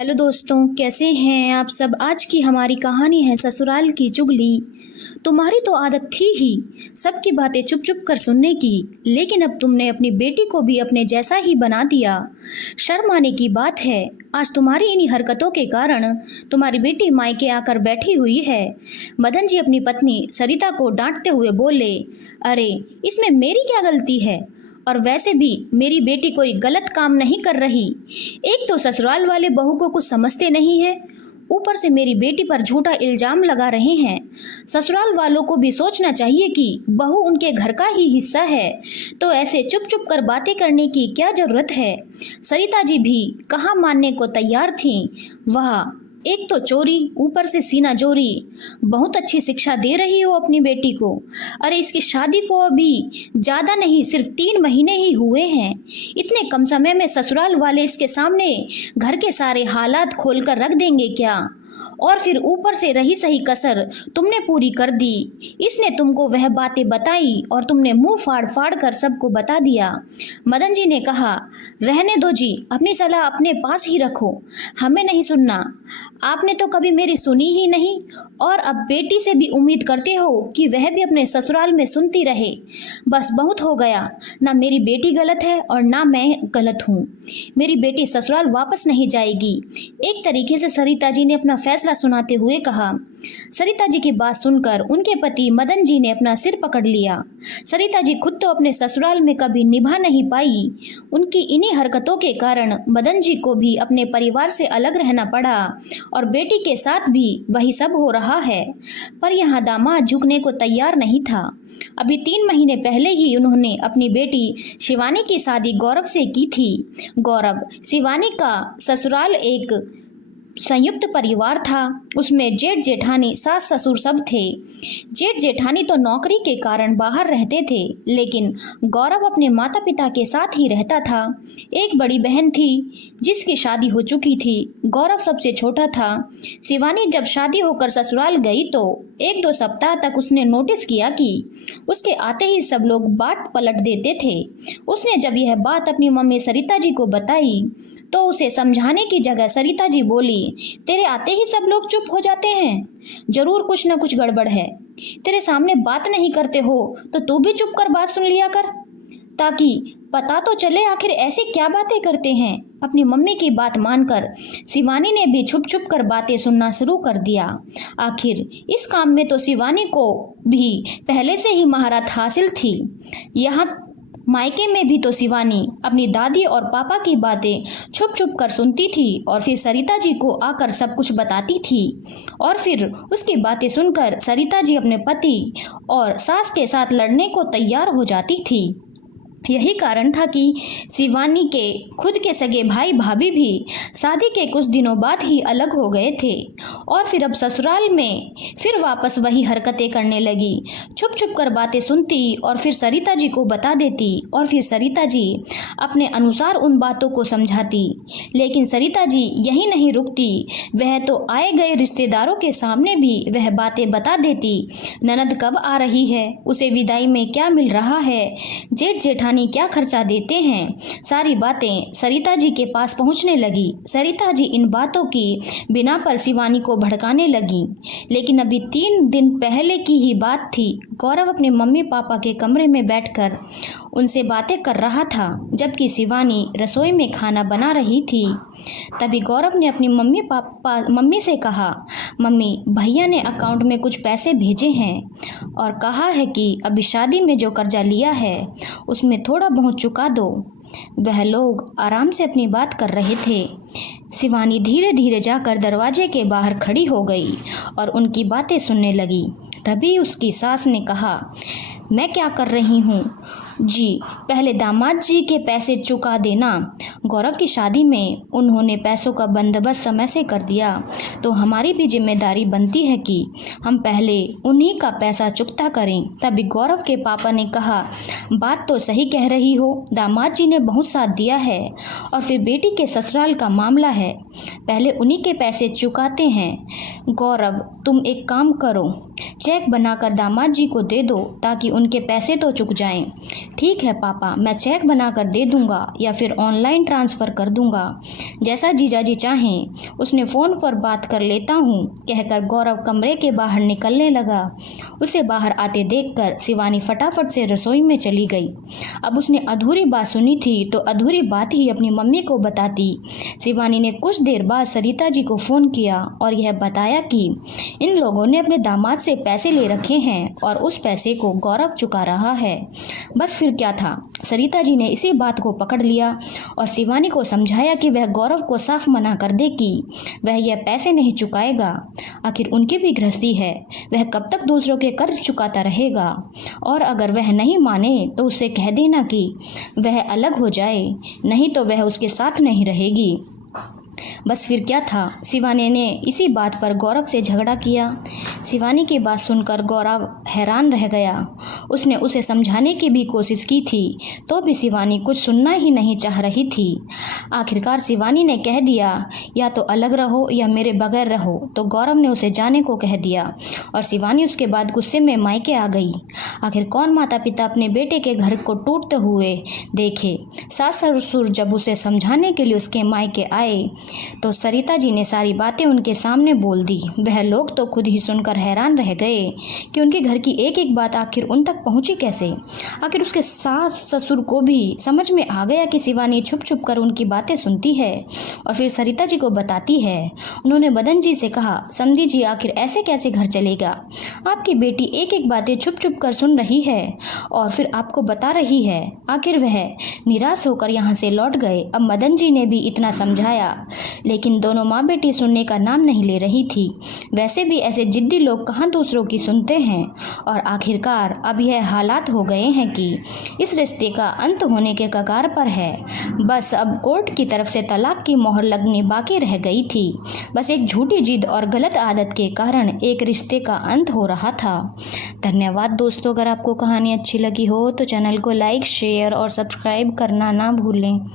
Hello दोस्तों, कैसे हैं आप सब। आज की हमारी कहानी है ससुराल की चुगली। तुम्हारी तो आदत थी ही सबकी बातें चुप चुप कर सुनने की, लेकिन अब तुमने अपनी बेटी को भी अपने जैसा ही बना दिया। शर्म आने की बात है, आज तुम्हारी इन्हीं हरकतों के कारण तुम्हारी बेटी मायके आकर बैठी हुई है। मदन जी अपनी पत्नी सरिता को डांटते हुए बोले, अरे इसमें मेरी क्या गलती है, और वैसे भी मेरी बेटी कोई गलत काम नहीं कर रही। एक तो ससुराल वाले बहू को कुछ समझते नहीं है, ऊपर से मेरी बेटी पर झूठा इल्जाम लगा रहे हैं। ससुराल वालों को भी सोचना चाहिए कि बहू उनके घर का ही हिस्सा है, तो ऐसे चुप चुप कर बातें करने की क्या जरूरत है। सरिता जी भी कहाँ मानने को तैयार थीं। वह एक तो चोरी, ऊपर से सीना जोरी। बहुत अच्छी शिक्षा दे रही हो अपनी बेटी को। अरे इसकी शादी को अभी ज़्यादा नहीं, सिर्फ 3 महीने ही हुए हैं। इतने कम समय में ससुराल वाले इसके सामने घर के सारे हालात खोलकर रख देंगे क्या। और फिर ऊपर से रही सही कसर तुमने पूरी कर दी। इसने तुमको वह बातें बताई और तुमने मुंह फाड़ फाड़ कर सबको बता दिया। मदन जी ने कहा, रहने दो जी, अपनी सलाह अपने पास ही रखो, हमें नहीं सुनना। आपने तो कभी मेरी सुनी ही नहीं, और अब बेटी से भी उम्मीद करते हो कि वह भी अपने ससुराल में सुनती रहे। बस बहुत हो गया, ना मेरी बेटी गलत है और ना मैं गलत हूँ। मेरी बेटी ससुराल वापस नहीं जाएगी। एक तरीके से सरिता जी ने अपना फैसला सुनाते हुए कहा। सरिता जी की बात सुनकर उनके पति मदन जी ने अपना सिर पकड़ लिया। सरिता जी खुद तो अपने ससुराल में कभी निभा नहीं पाई, उनकी इन्हीं हरकतों के कारण मदन जी को भी अपने परिवार से अलग रहना पड़ा, और बेटी के साथ भी वही सब हो रहा है। पर यहाँ दामाद झुकने को तैयार नहीं था। अभी 3 महीने पहले ही उन्होंने अपनी बेटी शिवानी की शादी गौरव से की थी। गौरव शिवानी का ससुराल एक संयुक्त परिवार था। उसमें जेठ जेठानी, सास ससुर सब थे। जेठ जेठानी तो नौकरी के कारण बाहर रहते थे, लेकिन गौरव अपने माता पिता के साथ ही रहता था। एक बड़ी बहन थी जिसकी शादी हो चुकी थी। गौरव सबसे छोटा था। शिवानी जब शादी होकर ससुराल गई तो 1-2 सप्ताह तक उसने नोटिस किया कि उसके आते ही सब लोग बात पलट देते थे। उसने जब यह बात अपनी मम्मी सरिता जी को बताई तो उसे समझाने की जगह सरिता जी बोली, तेरे आते ही सब लोग चुप हो जाते हैं, जरूर कुछ न कुछ गड़बड़ है। तेरे सामने बात नहीं करते हो तो तू भी चुप कर बात सुन लिया कर, ताकि पता तो चले आखिर ऐसे क्या बातें करते हैं। अपनी मम्मी की बात मानकर शिवानी ने भी छुप छुप कर बातें सुनना शुरू कर दिया। आखिर इस काम में तो शिवानी को भी पहले से ही महारत हासिल थी। यहाँ मायके में भी तो शिवानी अपनी दादी और पापा की बातें छुप छुप कर सुनती थी और फिर सरिता जी को आकर सब कुछ बताती थी, और फिर उसकी बातें सुनकर सरिता जी अपने पति और सास के साथ लड़ने को तैयार हो जाती थी। यही कारण था कि शिवानी के खुद के सगे भाई भाभी भी शादी के कुछ दिनों बाद ही अलग हो गए थे, और फिर अब ससुराल में फिर वापस वही हरकतें करने लगी। छुप छुप कर बातें सुनती और फिर सरिता जी को बता देती, और फिर सरिता जी अपने अनुसार उन बातों को समझाती। लेकिन सरिता जी यही नहीं रुकती, वह तो आए गए रिश्तेदारों के सामने भी वह बातें बता देती। ननद कब आ रही है, उसे विदाई में क्या मिल रहा है, जेठ जेठानी क्या खर्चा देते हैं, सारी बातें सरिता जी के पास पहुंचने लगी। सरिता जी इन बातों की बिना पर शिवानी को भड़काने लगी। लेकिन अभी 3 दिन पहले की ही बात थी। गौरव अपने मम्मी पापा के कमरे में बैठकर उनसे बातें कर रहा था, जबकि शिवानी रसोई में खाना बना रही थी। तभी गौरव ने अपनी मम्मी से कहा, मम्मी भैया ने अकाउंट में कुछ पैसे भेजे हैं और कहा है कि अभी शादी में जो कर्जा लिया है उसमें थोड़ा बहुत चुका दो। वह लोग आराम से अपनी बात कर रहे थे। शिवानी धीरे धीरे जाकर दरवाजे के बाहर खड़ी हो गई और उनकी बातें सुनने लगी। तभी उसकी सास ने कहा, मैं क्या कर रही हूँ जी, पहले दामाद जी के पैसे चुका देना। गौरव की शादी में उन्होंने पैसों का बंदोबस्त समय से कर दिया, तो हमारी भी जिम्मेदारी बनती है कि हम पहले उन्हीं का पैसा चुकता करें। तभी गौरव के पापा ने कहा, बात तो सही कह रही हो, दामाद जी ने बहुत साथ दिया है, और फिर बेटी के ससुराल का मामला है, पहले उन्हीं के पैसे चुकाते हैं। गौरव तुम एक काम करो, चेक बनाकर दामाद जी को दे दो ताकि उनके पैसे तो चुक जाएं। ठीक है पापा, मैं चेक बनाकर दे दूंगा या फिर ऑनलाइन ट्रांसफ़र कर दूंगा, जैसा जीजाजी चाहें। उसने फ़ोन पर बात कर लेता हूँ कहकर गौरव कमरे के बाहर निकलने लगा। उसे बाहर आते देखकर शिवानी फटाफट से रसोई में चली गई। अब उसने अधूरी बात सुनी थी तो अधूरी बात ही अपनी मम्मी को बताती। शिवानी ने कुछ देर बाद सरिता जी को फ़ोन किया और यह बताया कि इन लोगों ने अपने दामाद से पैसे ले रखे हैं और उस पैसे को गौरव चुका रहा है। बस फिर क्या था, सरिता जी ने इसी बात को पकड़ लिया और शिवानी को समझाया कि वह गौरव को साफ मना कर दे कि वह यह पैसे नहीं चुकाएगा। आखिर उनकी भी गृहस्थी है, वह कब तक दूसरों के कर्ज चुकाता रहेगा। और अगर वह नहीं माने तो उससे कह देना कि वह अलग हो जाए, नहीं तो वह उसके साथ नहीं रहेगी। बस फिर क्या था, शिवानी ने इसी बात पर गौरव से झगड़ा किया। शिवानी की बात सुनकर गौरव हैरान रह गया। उसने उसे समझाने की भी कोशिश की थी तो भी शिवानी कुछ सुनना ही नहीं चाह रही थी। आखिरकार शिवानी ने कह दिया, या तो अलग रहो या मेरे बगैर रहो। तो गौरव ने उसे जाने को कह दिया और शिवानी उसके बाद गुस्से में मायके आ गई। आखिर कौन माता पिता अपने बेटे के घर को टूटते हुए देखे। सास ससुर जब उसे समझाने के लिए उसके मायके आए तो सरिता जी ने सारी बातें उनके सामने बोल दी। वह लोग तो खुद ही सुनकर हैरान रह गए कि उनके घर की एक एक बात आखिर उन तक पहुंची कैसे। आखिर उसके सास ससुर को भी समझ में आ गया कि शिवानी छुप छुप कर उनकी बातें सुनती है और फिर सरिता जी को बताती है। उन्होंने मदन जी से कहा, समधी जी आखिर ऐसे कैसे घर चलेगा। आपकी बेटी एक एक बातें छुप छुप कर सुन रही है और फिर आपको बता रही है। आखिर वह निराश होकर यहाँ से लौट गए। अब मदन जी ने भी इतना समझाया लेकिन दोनों माँ बेटी सुनने का नाम नहीं ले रही थी। वैसे भी ऐसे जिद्दी लोग कहाँ दूसरों की सुनते हैं। और आखिरकार अब यह हालात हो गए हैं कि इस रिश्ते का अंत होने के कगार पर है। बस अब कोर्ट की तरफ से तलाक की मोहर लगनी बाकी रह गई थी। बस एक झूठी जिद और गलत आदत के कारण एक रिश्ते का अंत हो रहा था। धन्यवाद दोस्तों, अगर आपको कहानी अच्छी लगी हो तो चैनल को लाइक, शेयर और सब्सक्राइब करना ना भूलें।